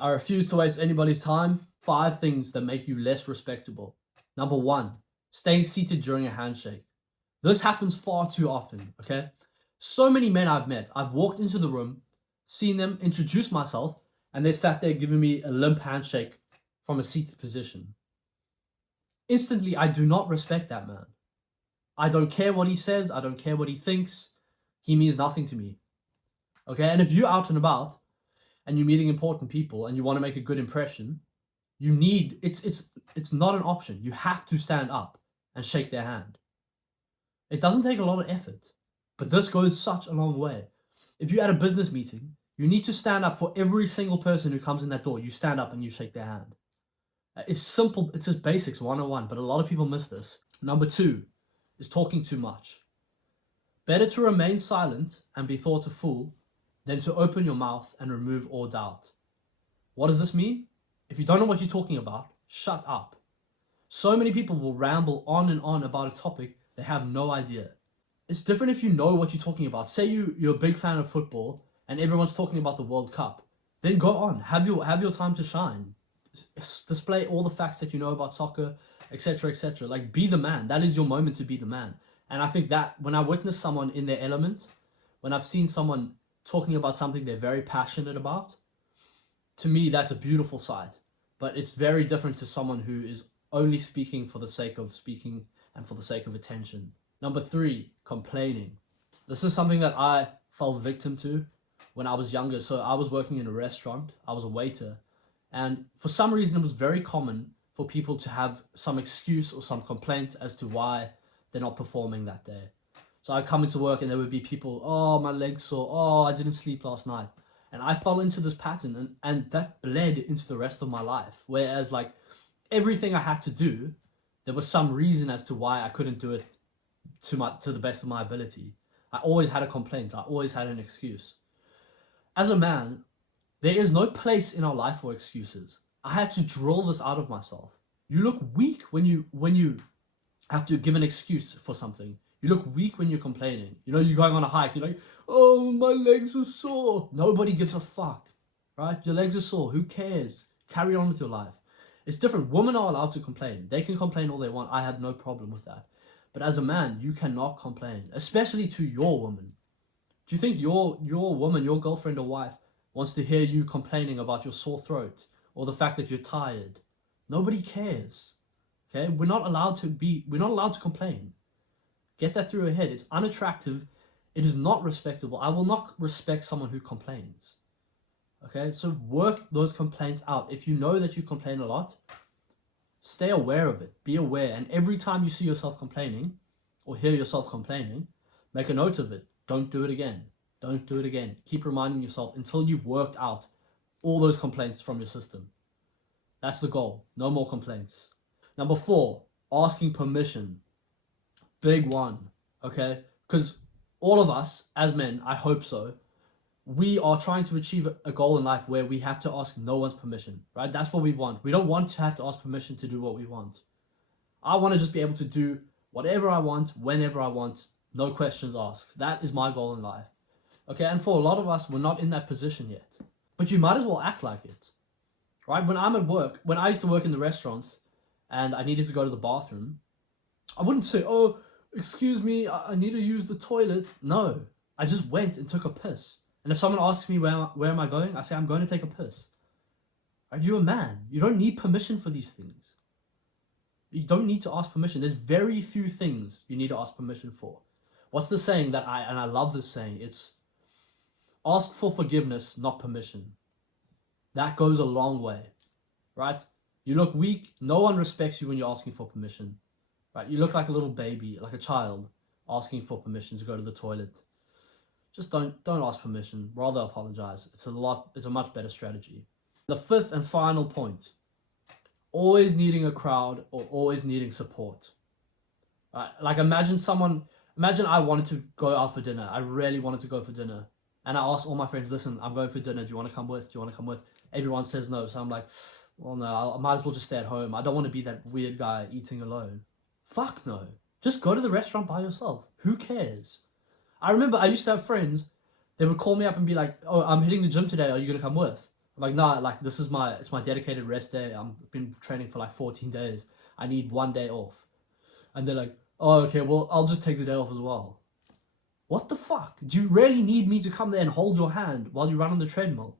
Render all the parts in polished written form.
I refuse to waste anybody's time. 5 things that make you less respectable. Number 1, staying seated during a handshake. This happens far too often, okay? So many men I've met, I've walked into the room, seen them, introduce myself, and they sat there giving me a limp handshake from a seated position. Instantly, I do not respect that man. I don't care what he says, I don't care what he thinks. He means nothing to me. Okay? And if you're out and about and you're meeting important people and you want to make a good impression, you need it's not an option. You have to stand up and shake their hand. It doesn't take a lot of effort, but this goes such a long way. If you're at a business meeting, you need to stand up for every single person who comes in that door. You stand up and you shake their hand. It's simple, it's just basics 101, but a lot of people miss this. Number 2 is talking too much. Better to remain silent and be thought a fool than to open your mouth and remove all doubt. What does this mean? If you don't know what you're talking about, shut up. So many people will ramble on and on about a topic they have no idea. It's different if you know what you're talking about. Say you're a big fan of football and everyone's talking about the World Cup. Then go on, have your time to shine. Display all the facts that you know about soccer, etc., etc. Like, be the man. That is your moment to be the man. And I think that when I witness someone in their element, when I've seen someone talking about something they're very passionate about, to me, that's a beautiful sight. But it's very different to someone who is only speaking for the sake of speaking and for the sake of attention. Number 3, complaining. This is something that I fell victim to when I was younger. So I was working in a restaurant. I was a waiter. And for some reason, it was very common for people to have some excuse or some complaint as to why they're not performing that day. So I'd come into work and there would be people, oh, my leg's sore, oh, I didn't sleep last night. And I fell into this pattern and that bled into the rest of my life. Whereas like everything I had to do, there was some reason as to why I couldn't do it to the best of my ability. I always had a complaint. I always had an excuse. As a man, there is no place in our life for excuses. I had to drill this out of myself. You look weak when you have to give an excuse for something. You look weak when you're complaining. You know, you're going on a hike, you're like, oh, my legs are sore. Nobody gives a fuck, right? Your legs are sore. Who cares? Carry on with your life. It's different. Women are allowed to complain. They can complain all they want. I had no problem with that. But as a man, you cannot complain, especially to your woman. Do you think your woman, your girlfriend or wife wants to hear you complaining about your sore throat or the fact that you're tired? Nobody cares. Okay? We're not allowed to complain. Get that through your head. It's unattractive. It is not respectable. I will not respect someone who complains. Okay? So work those complaints out. If you know that you complain a lot, stay aware of it. Be aware. And every time you see yourself complaining or hear yourself complaining, make a note of it. Don't do it again. Don't do it again. Keep reminding yourself until you've worked out all those complaints from your system. That's the goal. No more complaints. Number 4, asking permission. Big one, okay? Because all of us, as men, I hope so, we are trying to achieve a goal in life where we have to ask no one's permission, right? That's what we want. We don't want to have to ask permission to do what we want. I want to just be able to do whatever I want, whenever I want, no questions asked. That is my goal in life. Okay, and for a lot of us, we're not in that position yet. But you might as well act like it, right? When I'm at work, when I used to work in the restaurants and I needed to go to the bathroom, I wouldn't say, oh, excuse me, I need to use the toilet. No, I just went and took a piss. And if someone asks me where am I going, I say, I'm going to take a piss. Are you a man? You don't need permission for these things. You don't need to ask permission. There's very few things you need to ask permission for. What's the saying and I love this saying, it's ask for forgiveness, not permission. That goes a long way, right? You look weak. No one respects you when you're asking for permission, right? You look like a little baby, like a child, asking for permission to go to the toilet. Just don't ask permission. Rather apologize. It's a much better strategy. The 5th and final point, always needing a crowd or always needing support. Right? Like imagine I wanted to go out for dinner. I really wanted to go for dinner. And I asked all my friends, listen, I'm going for dinner. Do you want to come with? Do you want to come with? Everyone says no. So I'm like, well, no, I might as well just stay at home. I don't want to be that weird guy eating alone. Fuck no. Just go to the restaurant by yourself. Who cares? I remember I used to have friends. They would call me up and be like, oh, I'm hitting the gym today. Are you going to come with? I'm like, nah, like this is it's my dedicated rest day. I've been training for like 14 days. I need 1 day off. And they're like, oh, okay, well, I'll just take the day off as well. What the fuck? Do you really need me to come there and hold your hand while you run on the treadmill?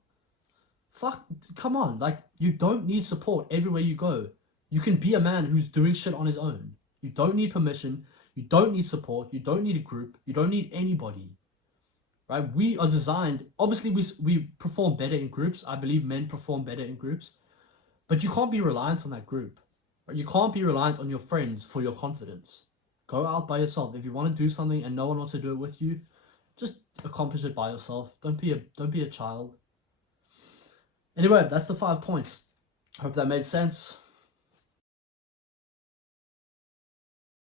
Fuck, come on. Like, you don't need support everywhere you go. You can be a man who's doing shit on his own. You don't need permission. You don't need support. You don't need a group. You don't need anybody. Right? We are designed, obviously we perform better in groups. I believe men perform better in groups. But you can't be reliant on that group. Right? You can't be reliant on your friends for your confidence. Go out by yourself. If you want to do something and no one wants to do it with you, just accomplish it by yourself. Don't be a child. Anyway, that's the 5 points. Hope that made sense.